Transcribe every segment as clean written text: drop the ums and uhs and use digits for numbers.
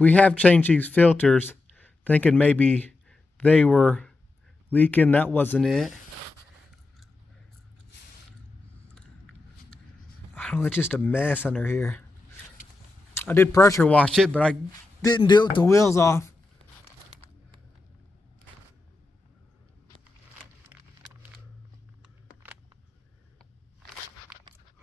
We have changed these filters, thinking maybe they were leaking. That wasn't it. I don't know, it's just a mess under here. I did pressure wash it, but I didn't do it with the wheels off.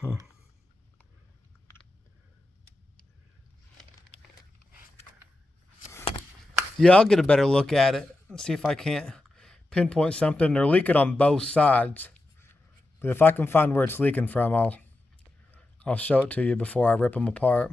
Huh. Yeah, I'll get a better look at it and see if I can't pinpoint something. They're leaking on both sides, but if I can find where it's leaking from, I'll show it to you before I rip them apart.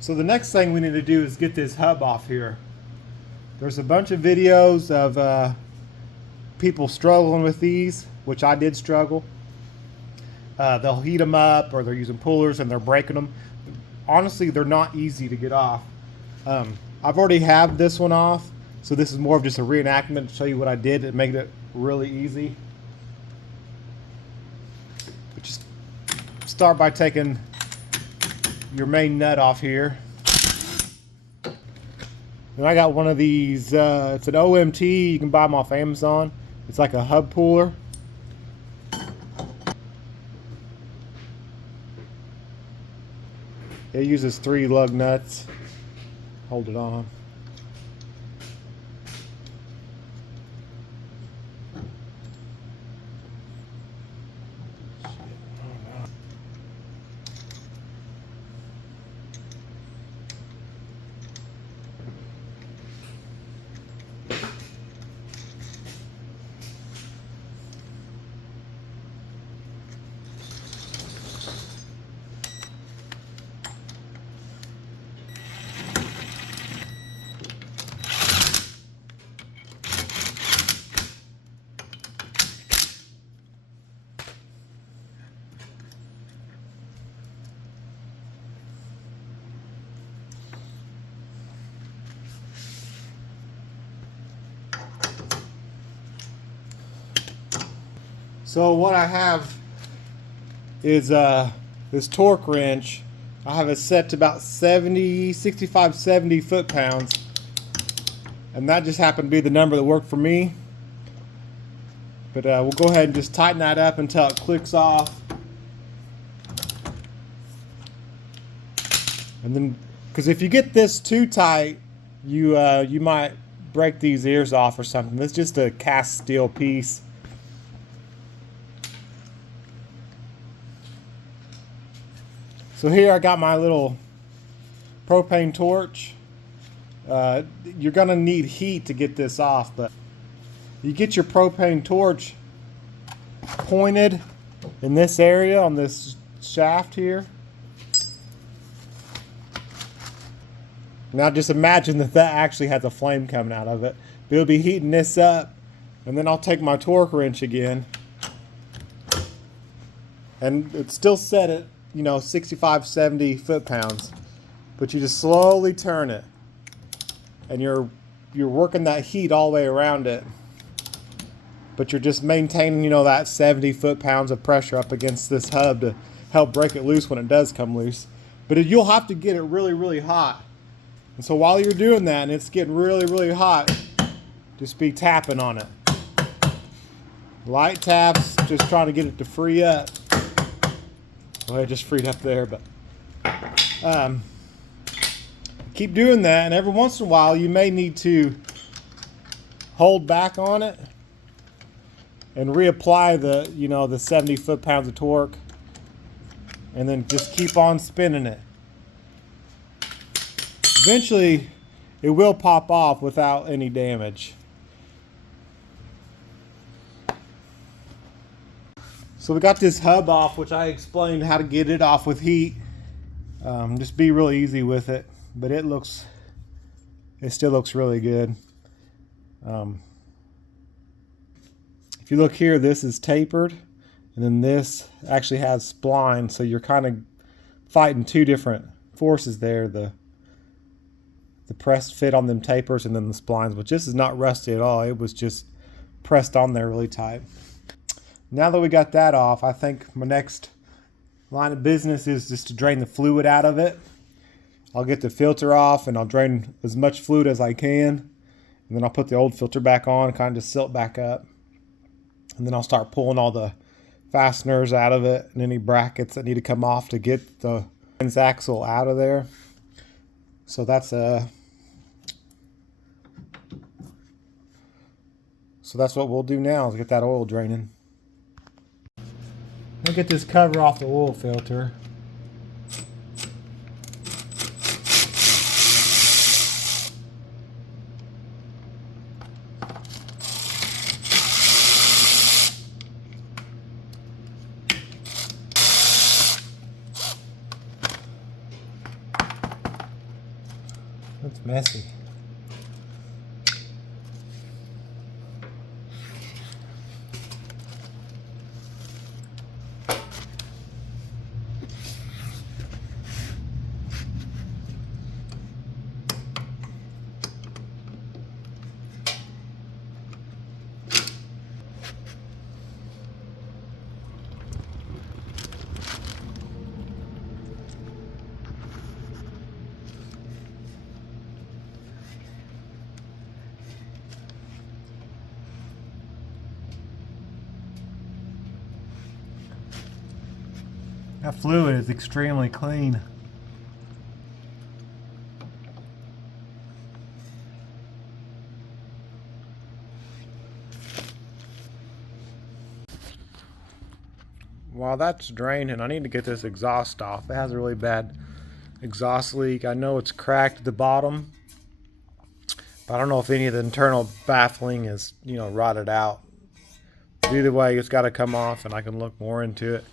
So the next thing we need to do is get this hub off here. There's a bunch of videos of people struggling with these, which I did struggle. They'll heat them up, or they're using pullers and they're breaking them. Honestly, they're not easy to get off. I've already have this one off, so this is more of just a reenactment to show you what I did to make it really easy. But just start by taking your main nut off here. And I got one of these, it's an OMT, you can buy them off Amazon. It's like a hub puller. It uses 3 lug nuts. Hold it on. So what I have is this torque wrench. I have it set to about 65, 70 foot-pounds. And that just happened to be the number that worked for me. But we'll go ahead and just tighten that up until it clicks off. And then, because if you get this too tight, you might break these ears off or something. It's just a cast steel piece. So here I got my little propane torch. You're gonna need heat to get this off, but you get your propane torch pointed in this area on this shaft here. Now just imagine that actually has a flame coming out of it. But it'll be heating this up, and then I'll take my torque wrench again, and it's still set at 65, 70 foot-pounds, but you just slowly turn it, and you're working that heat all the way around it, but you're just maintaining that 70 foot-pounds of pressure up against this hub to help break it loose when it does come loose. But you'll have to get it really, really hot, and so while you're doing that and it's getting really, really hot, just be tapping on it. Light taps, just trying to get it to free up. Well, I just freed up there, but keep doing that, and every once in a while you may need to hold back on it and reapply the 70 foot-pounds of torque, and then just keep on spinning it. Eventually it will pop off without any damage. So we got this hub off, which I explained how to get it off with heat. Just be really easy with it, but it still looks really good. If you look here, this is tapered, and then this actually has spline, so you're kind of fighting two different forces there, the pressed fit on them tapers and then the splines, but this is not rusty at all. It was just pressed on there really tight. Now that we got that off, I think my next line of business is just to drain the fluid out of it. I'll get the filter off and I'll drain as much fluid as I can. And then I'll put the old filter back on, kind of silt back up. And then I'll start pulling all the fasteners out of it and any brackets that need to come off to get the Transaxle out of there. So that's what we'll do now, is get that oil draining. I'll get this cover off the oil filter. That's messy. That fluid is extremely clean. While that's draining, I need to get this exhaust off. It has a really bad exhaust leak. I know it's cracked at the bottom, but I don't know if any of the internal baffling is, rotted out. Either way, it's got to come off and I can look more into it.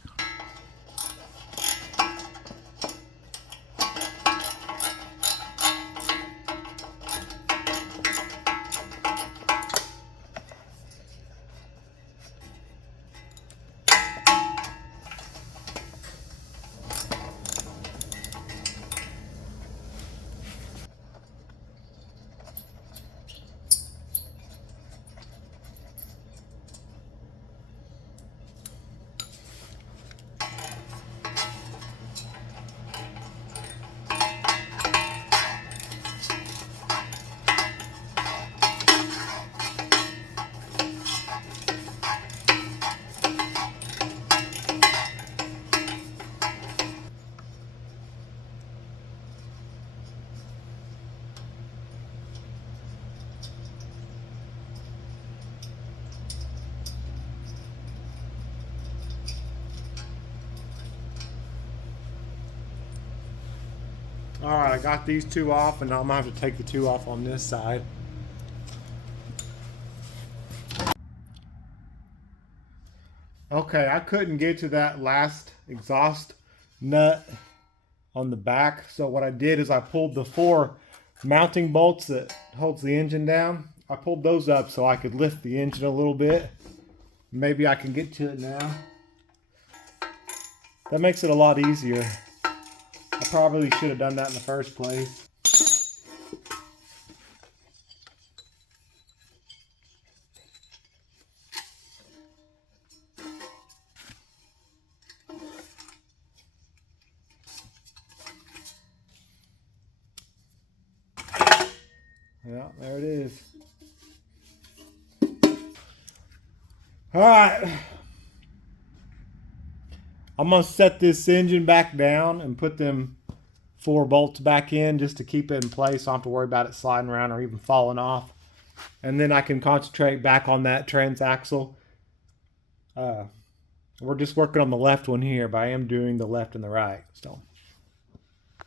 Alright, I got these two off, and now I'm going to have to take the two off on this side. Okay, I couldn't get to that last exhaust nut on the back, so what I did is I pulled the 4 mounting bolts that holds the engine down. I pulled those up so I could lift the engine a little bit. Maybe I can get to it now. That makes it a lot easier. I probably should have done that in the first place. Yeah, there it is. All right. I'm going to set this engine back down and put them 4 bolts back in just to keep it in place. So I don't have to worry about it sliding around or even falling off. And then I can concentrate back on that transaxle. We're just working on the left one here, but I am doing the left and the right. So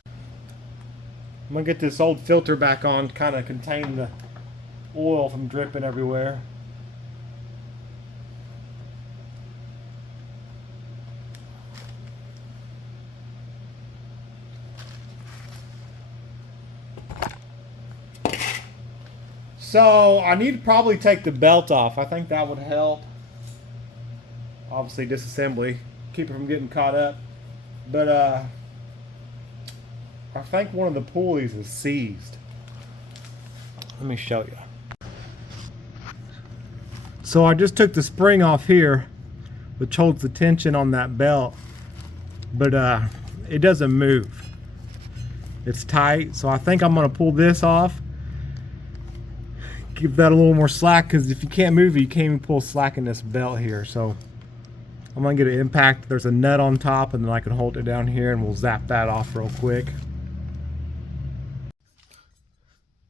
I'm going to get this old filter back on to kind of contain the oil from dripping everywhere. So I need to probably take the belt off. I think that would help. Obviously disassembly, keep it from getting caught up. But I think one of the pulleys is seized. Let me show you. So I just took the spring off here, which holds the tension on that belt, but it doesn't move. It's tight, so I think I'm gonna pull this off. Give that a little more slack, because if you can't move it, you can't even pull slack in this belt here. So I'm gonna get an impact. There's a nut on top, and then I can hold it down here and we'll zap that off real quick.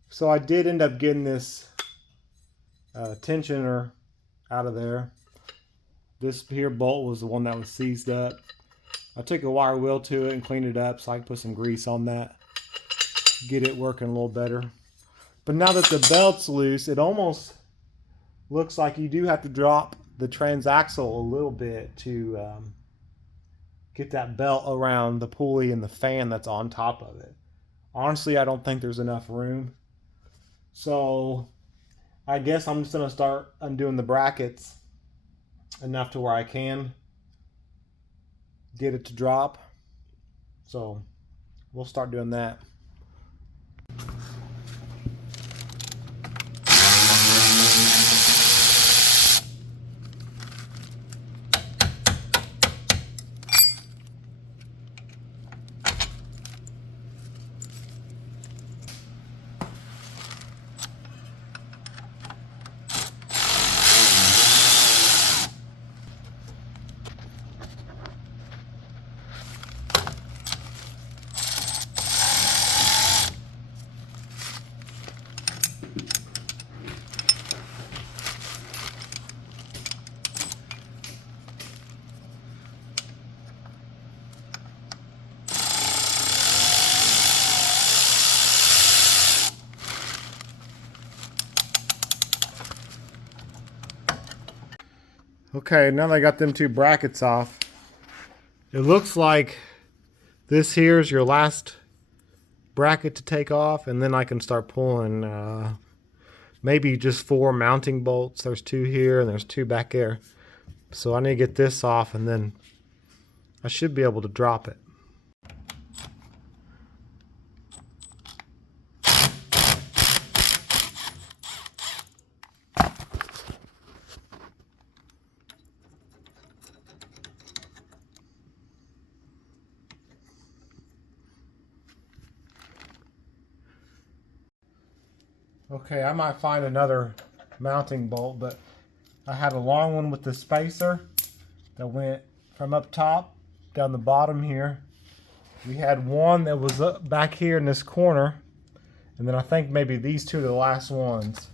So I did end up getting this tensioner out of there. This here bolt was the one that was seized up. I took a wire wheel to it and cleaned it up so I can put some grease on that, get it working a little better. But now that the belt's loose, it almost looks like you do have to drop the transaxle a little bit to get that belt around the pulley and the fan that's on top of it. Honestly, I don't think there's enough room. So I guess I'm just going to start undoing the brackets enough to where I can get it to drop. So we'll start doing that. Okay, now that I got them two brackets off, it looks like this here is your last bracket to take off, and then I can start pulling maybe just 4 mounting bolts. There's 2 here and there's 2 back there. So I need to get this off, and then I should be able to drop it. Okay, I might find another mounting bolt, but I had a long one with the spacer that went from up top down the bottom here. We had one that was up back here in this corner, and then I think maybe these 2 are the last ones.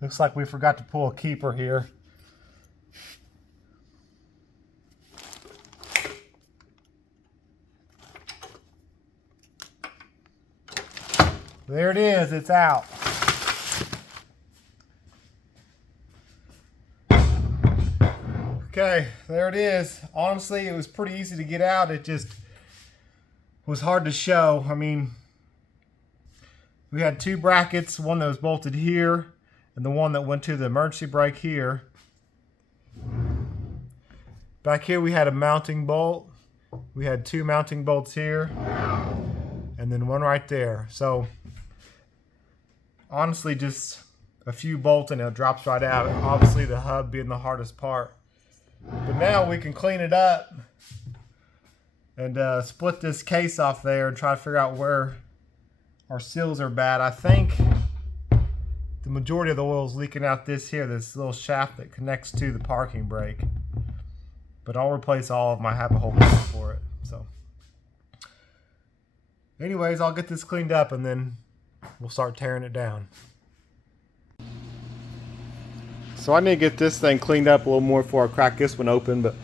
Looks like we forgot to pull a keeper here. There it is, it's out. Okay, there it is. Honestly, it was pretty easy to get out. It just was hard to show. I mean, we had 2 brackets, one that was bolted here and the one that went to the emergency brake here. Back here we had a mounting bolt. We had 2 mounting bolts here and then one right there. So honestly, just a few bolts and it drops right out. Obviously the hub being the hardest part. But now we can clean it up and split this case off there and try to figure out where our seals are bad. I think the majority of the oil is leaking out this little shaft that connects to the parking brake. But I'll replace all of them. I have a whole kit for it. So, anyways, I'll get this cleaned up and then we'll start tearing it down. So I need to get this thing cleaned up a little more before I crack this one open, but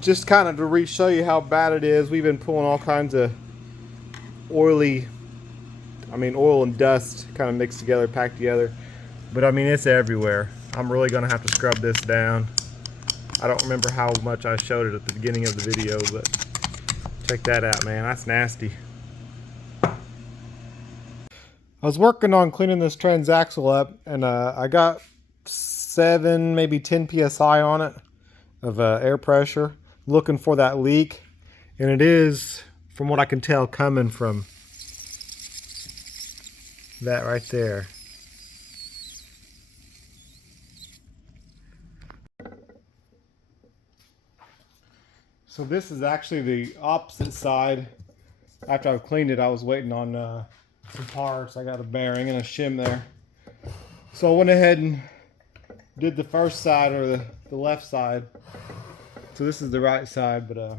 just kind of to show you how bad it is. We've been pulling all kinds of oil and dust kind of mixed together, packed together. But I mean, it's everywhere. I'm really gonna have to scrub this down. I don't remember how much I showed it at the beginning of the video, but check that out, man. That's nasty. I was working on cleaning this transaxle up, and I got 7, maybe 10 psi on it of air pressure, looking for that leak, and it is, from what I can tell, coming from that right there. So this is actually the opposite side. After I've cleaned it, I was waiting on some parts. I got a bearing and a shim there. So I went ahead and did the first side, or the left side. So this is the right side, but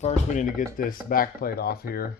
first we need to get this back plate off here.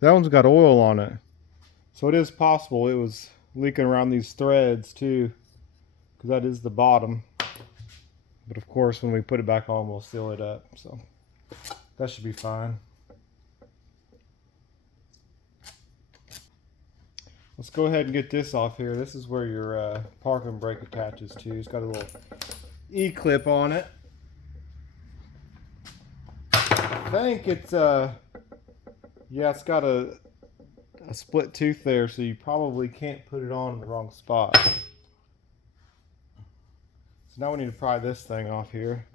That one's got oil on it, so it is possible it was leaking around these threads too, because that is the bottom. But of course, when we put it back on, we'll seal it up, so that should be fine. Let's go ahead and get this off here. This is where your parking brake attaches to. It's got a little E-clip on it. I think it's yeah, it's got a split tooth there, so you probably can't put it on in the wrong spot. So now we need to pry this thing off here.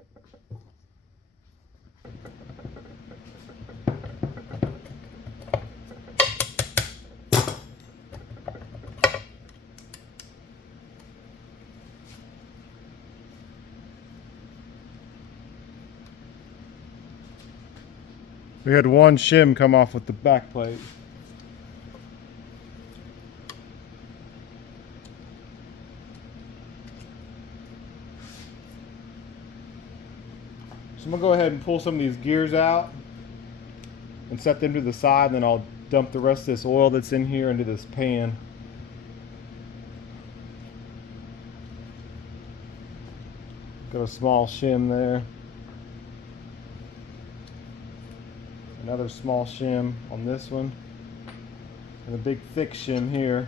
We had one shim come off with the back plate. So I'm gonna go ahead and pull some of these gears out and set them to the side, and then I'll dump the rest of this oil that's in here into this pan. Got a small shim there. Another small shim on this one, and a big thick shim here.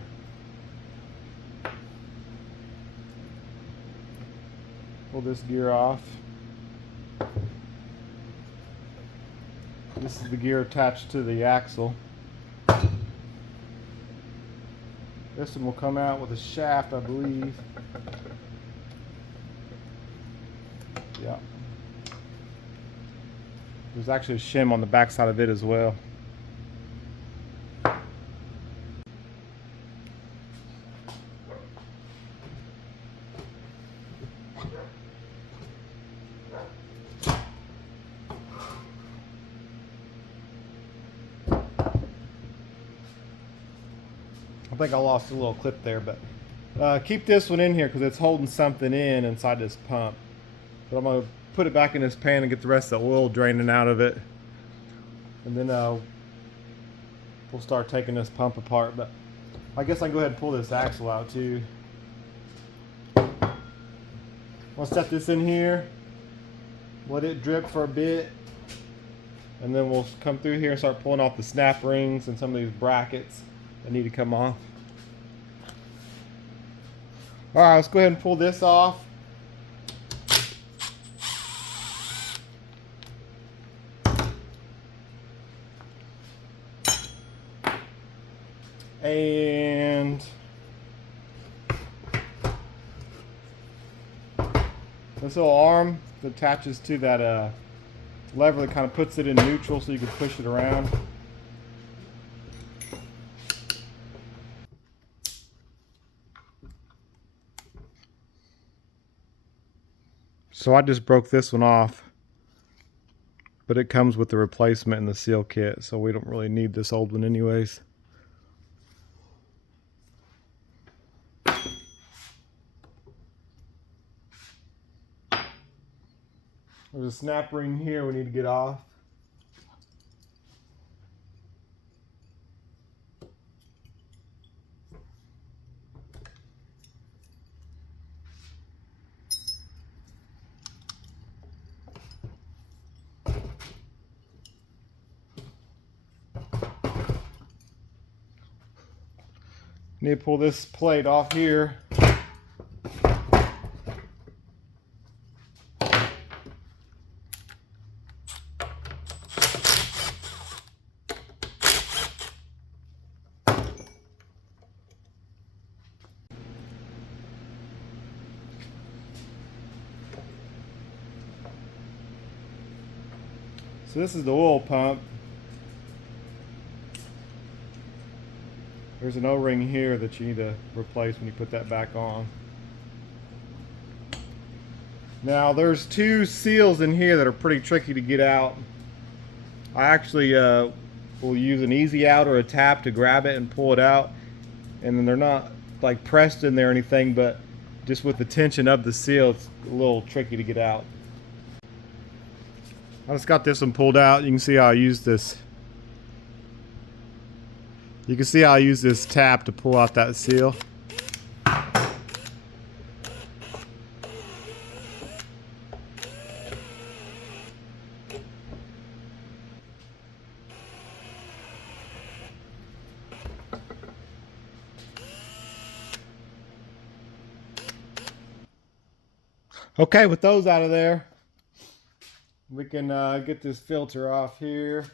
Pull this gear off. This is the gear attached to the axle. This one will come out with a shaft, I believe. Yeah. There's actually a shim on the back side of it as well. I think I lost a little clip there, but keep this one in here because it's holding something inside this pump. But I'm going to put it back in this pan and get the rest of the oil draining out of it, and then we'll start taking this pump apart. But I guess I can go ahead and pull this axle out too. I'll set this in here, let it drip for a bit, And then we'll come through here and start pulling off the snap rings and some of these brackets that need to come off. Alright, let's go ahead and pull this off. And this little arm that attaches to that lever that kind of puts it in neutral so you can push it around. So I just broke this one off, but it comes with the replacement in the seal kit, so we don't really need this old one anyways. There's a snap ring here we need to get off. Need to pull this plate off here. So this is the oil pump. There's an O-ring here that you need to replace when you put that back on. Now there's two seals in here that are pretty tricky to get out. I actually will use an easy out or a tap to grab it and pull it out. And then they're not like pressed in there or anything, but just with the tension of the seal, it's a little tricky to get out. I just got this one pulled out. You can see how I use this. You can see how I use this tap to pull out that seal. Okay, with those out of there, we can get this filter off here.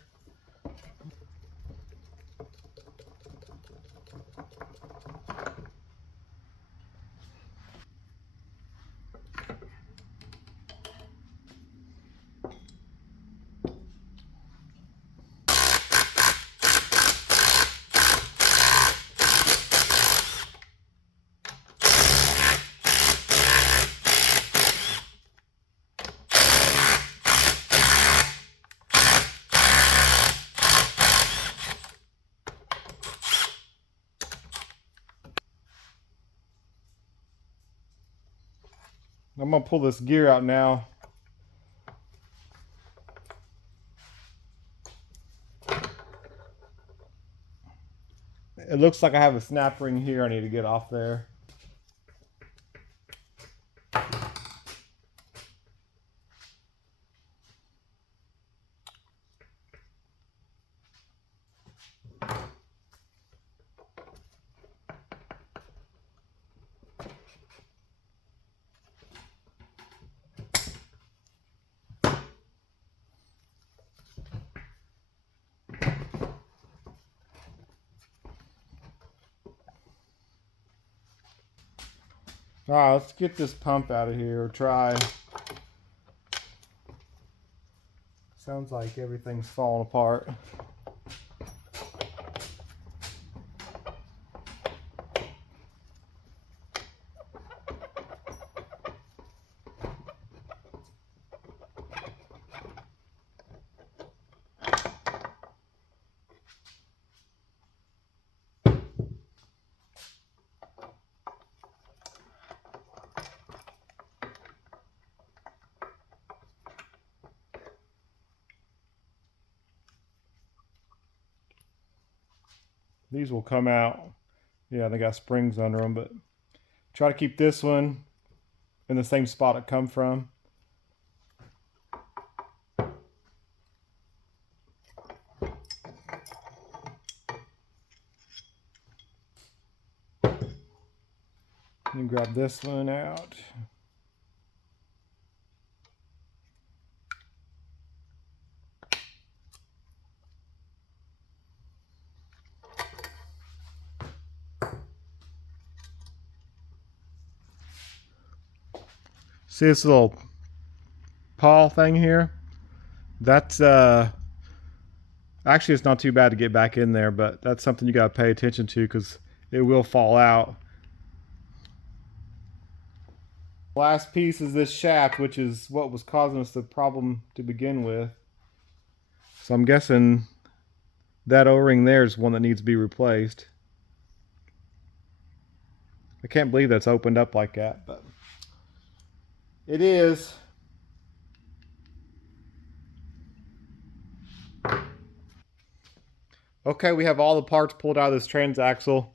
I'm gonna pull this gear out now. It looks like I have a snap ring here I need to get off there. Alright, let's get this pump out of here, or try. Sounds like everything's falling apart. These will come out. Yeah, they got springs under them, but try to keep this one in the same spot it come from. Let me grab this one out. See this little pawl thing here? That's actually, it's not too bad to get back in there, but that's something you got to pay attention to because it will fall out. Last piece is this shaft, which is what was causing us the problem to begin with. So I'm guessing that O-ring there is one that needs to be replaced. I can't believe that's opened up like that, but it is. Okay, we have all the parts pulled out of this transaxle.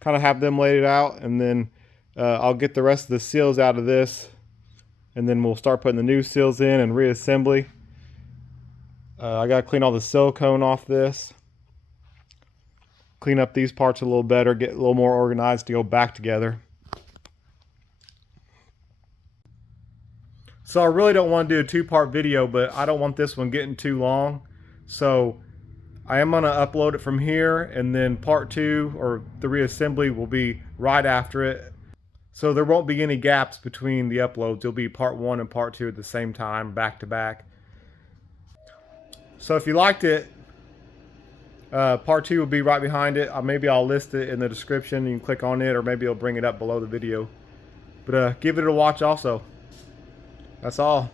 Kind of have them laid out, and then I'll get the rest of the seals out of this, and then we'll start putting the new seals in and reassembly. I got to clean all the silicone off this. Clean up these parts a little better, get a little more organized to go back together. So I really don't want to do a two-part video, but I don't want this one getting too long. So I am going to upload it from here, and then part 2 or the reassembly will be right after it. So there won't be any gaps between the uploads. It'll be part 1 and part 2 at the same time, back to back. So if you liked it, part 2 will be right behind it. Maybe I'll list it in the description. You can click on it, or maybe I'll bring it up below the video. But give it a watch also. That's all.